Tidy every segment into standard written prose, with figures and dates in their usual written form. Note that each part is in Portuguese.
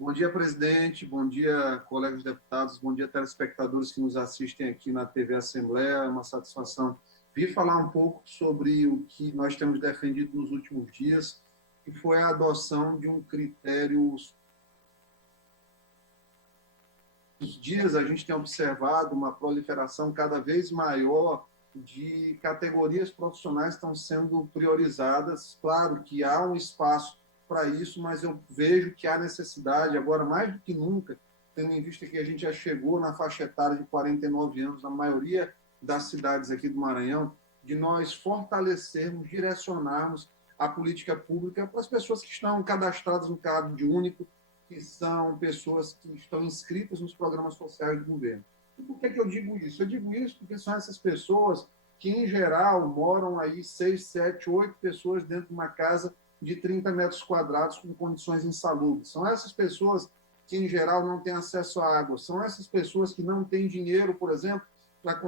Bom dia, presidente. Bom dia, colegas deputados. Bom dia, telespectadores que nos assistem aqui na TV Assembleia. É uma satisfação vir falar um pouco sobre o que nós temos defendido nos últimos dias, que foi a adoção de um critério. Nos dias, a gente tem observado uma proliferação cada vez maior de categorias profissionais que estão sendo priorizadas. Claro que há um espaço para isso, mas eu vejo que há necessidade, agora mais do que nunca, tendo em vista que a gente já chegou na faixa etária de 49 anos, na maioria das cidades aqui do Maranhão, de nós fortalecermos, direcionarmos a política pública para as pessoas que estão cadastradas no Cadastro Único, que são pessoas que estão inscritas nos programas sociais do governo. E por que eu digo isso? Eu digo isso porque são essas pessoas que, em geral, moram aí 6, 7, 8 pessoas dentro de uma casa de 30 metros quadrados com condições insalubres. São essas pessoas que, em geral, não têm acesso à água. São essas pessoas que não têm dinheiro, por exemplo, para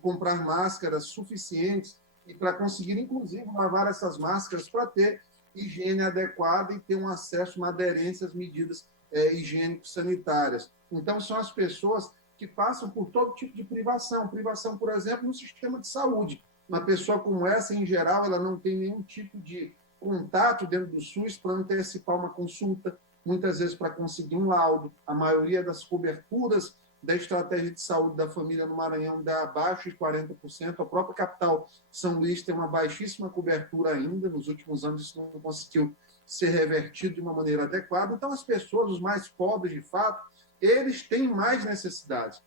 comprar máscaras suficientes e para conseguir, inclusive, lavar essas máscaras para ter higiene adequada e ter um acesso, uma aderência às medidas higiênico-sanitárias. Então, são as pessoas que passam por todo tipo de privação. Privação, por exemplo, no sistema de saúde. Uma pessoa como essa, em geral, ela não tem nenhum tipo de contato dentro do SUS para antecipar uma consulta, muitas vezes para conseguir um laudo. A maioria das coberturas da estratégia de saúde da família no Maranhão dá abaixo de 40%. A própria capital São Luís tem uma baixíssima cobertura ainda. Nos últimos anos isso não conseguiu ser revertido de uma maneira adequada. Então, as pessoas, os mais pobres, de fato, eles têm mais necessidades.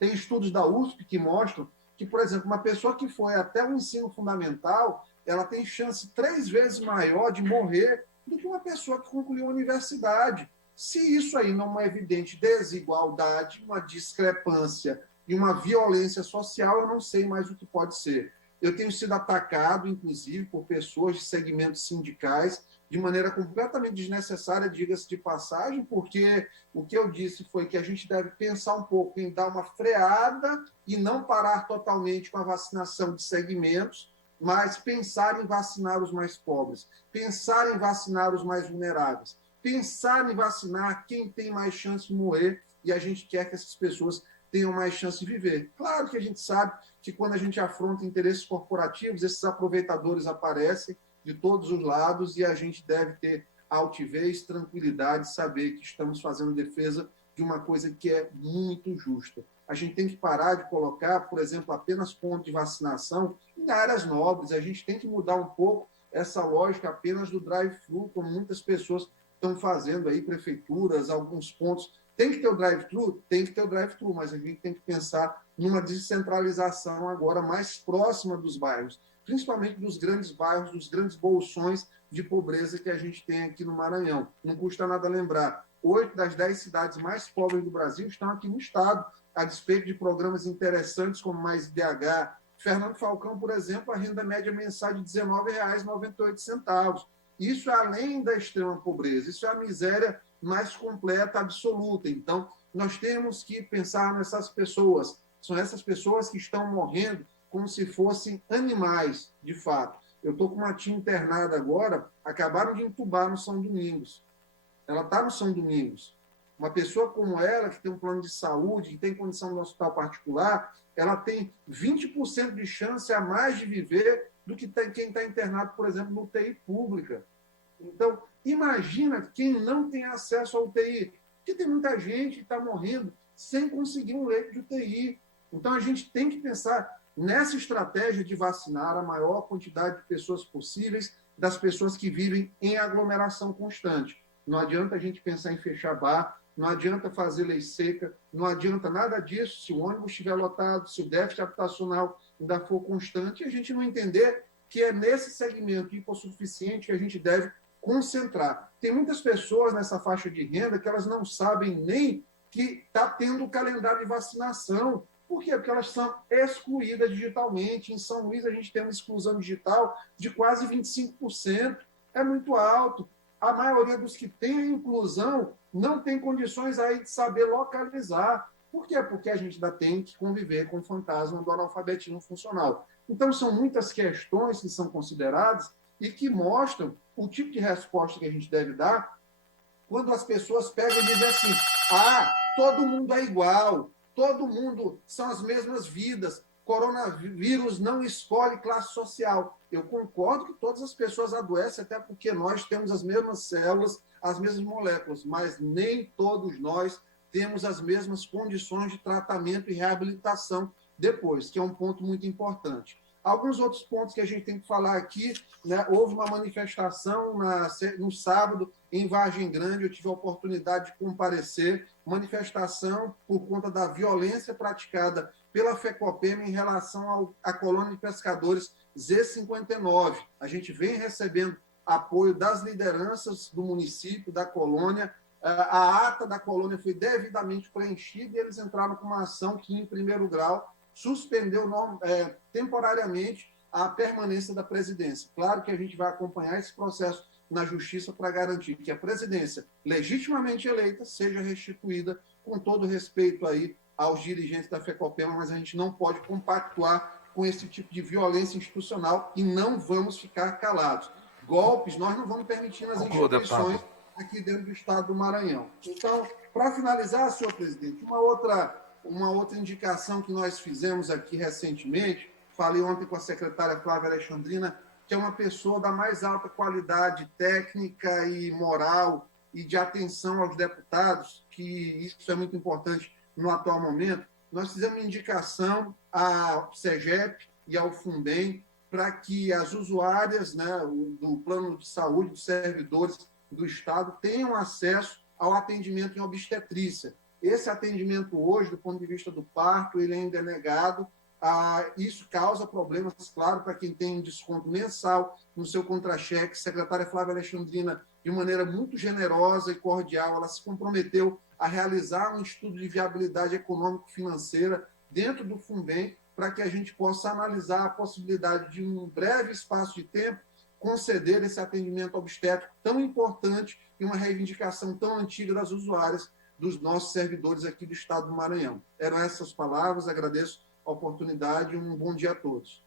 Tem estudos da USP que mostram que, por exemplo, uma pessoa que foi até o ensino fundamental, ela tem chance 3 vezes maior de morrer do que uma pessoa que concluiu a universidade. Se isso aí não é uma evidente desigualdade, uma discrepância e uma violência social, eu não sei mais o que pode ser. Eu tenho sido atacado, inclusive, por pessoas de segmentos sindicais, de maneira completamente desnecessária, diga-se de passagem, porque o que eu disse foi que a gente deve pensar um pouco em dar uma freada e não parar totalmente com a vacinação de segmentos, mas pensar em vacinar os mais pobres, pensar em vacinar os mais vulneráveis, pensar em vacinar quem tem mais chance de morrer, e a gente quer que essas pessoas tenham mais chance de viver. Claro que a gente sabe que quando a gente afronta interesses corporativos, esses aproveitadores aparecem de todos os lados e a gente deve ter altivez, tranquilidade, saber que estamos fazendo defesa de uma coisa que é muito justa. A gente tem que parar de colocar, por exemplo, apenas ponto de vacinação em áreas nobres. A gente tem que mudar um pouco essa lógica apenas do drive-thru, como muitas pessoas estão fazendo aí, prefeituras, alguns pontos. Tem que ter o drive-thru? Tem que ter o drive-thru, mas a gente tem que pensar numa descentralização agora mais próxima dos bairros, principalmente dos grandes bairros, dos grandes bolsões de pobreza que a gente tem aqui no Maranhão. Não custa nada lembrar, 8 das 10 cidades mais pobres do Brasil estão aqui no estado, a despeito de programas interessantes como Mais IDH. Fernando Falcão, por exemplo, a renda média mensal de R$ 19,98. Isso é além da extrema pobreza, isso é a miséria mais completa, absoluta. Então, nós temos que pensar nessas pessoas. São essas pessoas que estão morrendo como se fossem animais, de fato. Eu estou com uma tia internada agora, acabaram de entubar no São Domingos. Ela está no São Domingos. Uma pessoa como ela, que tem um plano de saúde, que tem condição no hospital particular, ela tem 20% de chance a mais de viver do que quem está internado, por exemplo, no UTI pública. Então, imagina quem não tem acesso ao UTI, porque tem muita gente que está morrendo sem conseguir um leito de UTI. Então, a gente tem que pensar nessa estratégia de vacinar a maior quantidade de pessoas possíveis, das pessoas que vivem em aglomeração constante. Não adianta a gente pensar em fechar bar, não adianta fazer lei seca, não adianta nada disso se o ônibus estiver lotado, se o déficit habitacional ainda for constante, e a gente não entender que é nesse segmento hipossuficiente que a gente deve concentrar. Tem muitas pessoas nessa faixa de renda que elas não sabem nem que está tendo o calendário de vacinação. Por quê? Porque elas são excluídas digitalmente. Em São Luís, a gente tem uma exclusão digital de quase 25%. É muito alto. A maioria dos que têm a inclusão não tem condições aí de saber localizar. Por quê? Porque a gente ainda tem que conviver com o fantasma do analfabetismo funcional. Então, são muitas questões que são consideradas e que mostram o tipo de resposta que a gente deve dar quando as pessoas pegam e dizem assim, todo mundo é igual, todo mundo são as mesmas vidas, coronavírus não escolhe classe social. Eu concordo que todas as pessoas adoecem, até porque nós temos as mesmas células, as mesmas moléculas, mas nem todos nós temos as mesmas condições de tratamento e reabilitação depois, que é um ponto muito importante. Alguns outros pontos que a gente tem que falar aqui, né? Houve uma manifestação no sábado em Vargem Grande, eu tive a oportunidade de comparecer, manifestação por conta da violência praticada pela FECOPEMA em relação à colônia de pescadores Z59. A gente vem recebendo apoio das lideranças do município, da colônia, a ata da colônia foi devidamente preenchida e eles entraram com uma ação que, em primeiro grau, suspendeu temporariamente a permanência da presidência. Claro que a gente vai acompanhar esse processo na justiça para garantir que a presidência legitimamente eleita seja restituída com todo respeito aí aos dirigentes da FECOPEMA, mas a gente não pode compactuar com esse tipo de violência institucional e não vamos ficar calados. Golpes nós não vamos permitir nas instituições aqui dentro do estado do Maranhão. Então, para finalizar, senhor presidente, uma outra indicação que nós fizemos aqui recentemente, falei ontem com a secretária Flávia Alexandrina, que é uma pessoa da mais alta qualidade técnica e moral e de atenção aos deputados, que isso é muito importante no atual momento. Nós fizemos uma indicação ao SEGEP e ao FUNBEM para que as usuárias, né, do plano de saúde, dos servidores do Estado, tenham acesso ao atendimento em obstetrícia. Esse atendimento hoje, do ponto de vista do parto, ele ainda é negado. Isso causa problemas, claro, para quem tem um desconto mensal no seu contra-cheque. A secretária Flávia Alexandrina, de maneira muito generosa e cordial, ela se comprometeu a realizar um estudo de viabilidade econômico-financeira dentro do FUNBEM para que a gente possa analisar a possibilidade de, um breve espaço de tempo, conceder esse atendimento obstétrico tão importante e uma reivindicação tão antiga das usuárias, dos nossos servidores aqui do Estado do Maranhão. Eram essas palavras, agradeço a oportunidade e um bom dia a todos.